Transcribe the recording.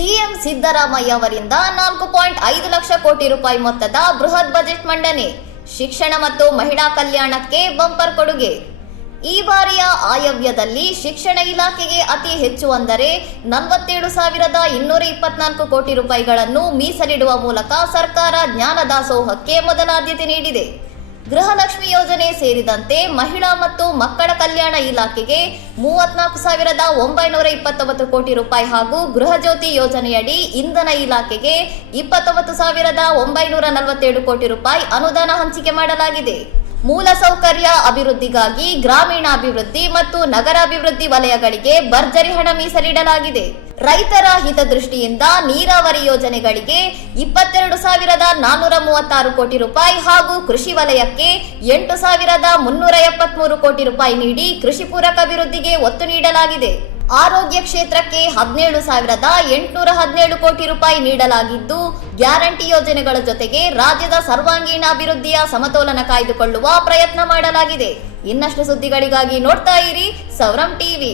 CM Siddaramaiah ಅವರಿಂದ 4.5 ಲಕ್ಷ ಕೋಟಿ ರೂಪಾಯಿ ಮೊತ್ತದ ಬೃಹತ್ ಬಜೆಟ್ ಮಂಡನೆ. ಶಿಕ್ಷಣ ಮತ್ತು ಮಹಿಳಾ ಕಲ್ಯಾಣಕ್ಕೆ ಬಂಪರ್ ಕೊಡುಗೆ. ಈ ಬಾರಿಯ ಆಯವ್ಯದಲ್ಲಿ ಶಿಕ್ಷಣ ಇಲಾಖೆಗೆ ಅತಿ ಹೆಚ್ಚು ಅಂದರೆ 47,224 ಕೋಟಿ ರೂಪಾಯಿಗಳನ್ನು ಮೀಸಲಿಡುವ ಮೂಲಕ ಸರ್ಕಾರ ಜ್ಞಾನದಾಸೋಹಕ್ಕೆ ಮೊದಲ ಆದ್ಯತೆ ನೀಡಿದೆ. ಗೃಹಲಕ್ಷ್ಮಿ ಯೋಜನೆ ಸೇರಿದಂತೆ ಮಹಿಳಾ ಮತ್ತು ಮಕ್ಕಳ ಕಲ್ಯಾಣ ಇಲಾಖೆಗೆ 34,929 ಕೋಟಿ ರೂಪಾಯಿ ಹಾಗೂ ಗೃಹ ಜ್ಯೋತಿ ಯೋಜನೆಯಡಿ ಇಂಧನ ಇಲಾಖೆಗೆ 29,947 ಕೋಟಿ ರೂಪಾಯಿ ಅನುದಾನ ಹಂಚಿಕೆ ಮಾಡಲಾಗಿದೆ. ಮೂಲಸೌಕರ್ಯ ಅಭಿವೃದ್ಧಿಗಾಗಿ ಗ್ರಾಮೀಣಾಭಿವೃದ್ಧಿ ಮತ್ತು ನಗರಾಭಿವೃದ್ಧಿ ವಲಯಗಳಿಗೆ ಭರ್ಜರಿ ಹಣ ಮೀಸಲಿಡಲಾಗಿದೆ. ರೈತರ ಹಿತದೃಷ್ಟಿಯಿಂದ ನೀರಾವರಿ ಯೋಜನೆಗಳಿಗೆ 22,436 ಕೋಟಿ ರೂಪಾಯಿ ಹಾಗೂ ಕೃಷಿ ವಲಯಕ್ಕೆ 8,373 ಕೋಟಿ ರೂಪಾಯಿ ನೀಡಿ ಕೃಷಿ ಪೂರಕ ಅಭಿವೃದ್ಧಿಗೆ ಒತ್ತು ನೀಡಲಾಗಿದೆ. ಆರೋಗ್ಯ ಕ್ಷೇತ್ರಕ್ಕೆ 17,817 ಕೋಟಿ ರೂಪಾಯಿ ನೀಡಲಾಗಿದ್ದು, ಗ್ಯಾರಂಟಿ ಯೋಜನೆಗಳ ಜೊತೆಗೆ ರಾಜ್ಯದ ಸರ್ವಾಂಗೀಣ ಅಭಿವೃದ್ಧಿಯ ಸಮತೋಲನ ಕಾಯ್ದುಕೊಳ್ಳುವ ಪ್ರಯತ್ನ ಮಾಡಲಾಗಿದೆ. ಇನ್ನಷ್ಟು ಸುದ್ದಿಗಳಿಗಾಗಿ ನೋಡ್ತಾ ಇರಿ ಸೌರಂ ಟಿವಿ.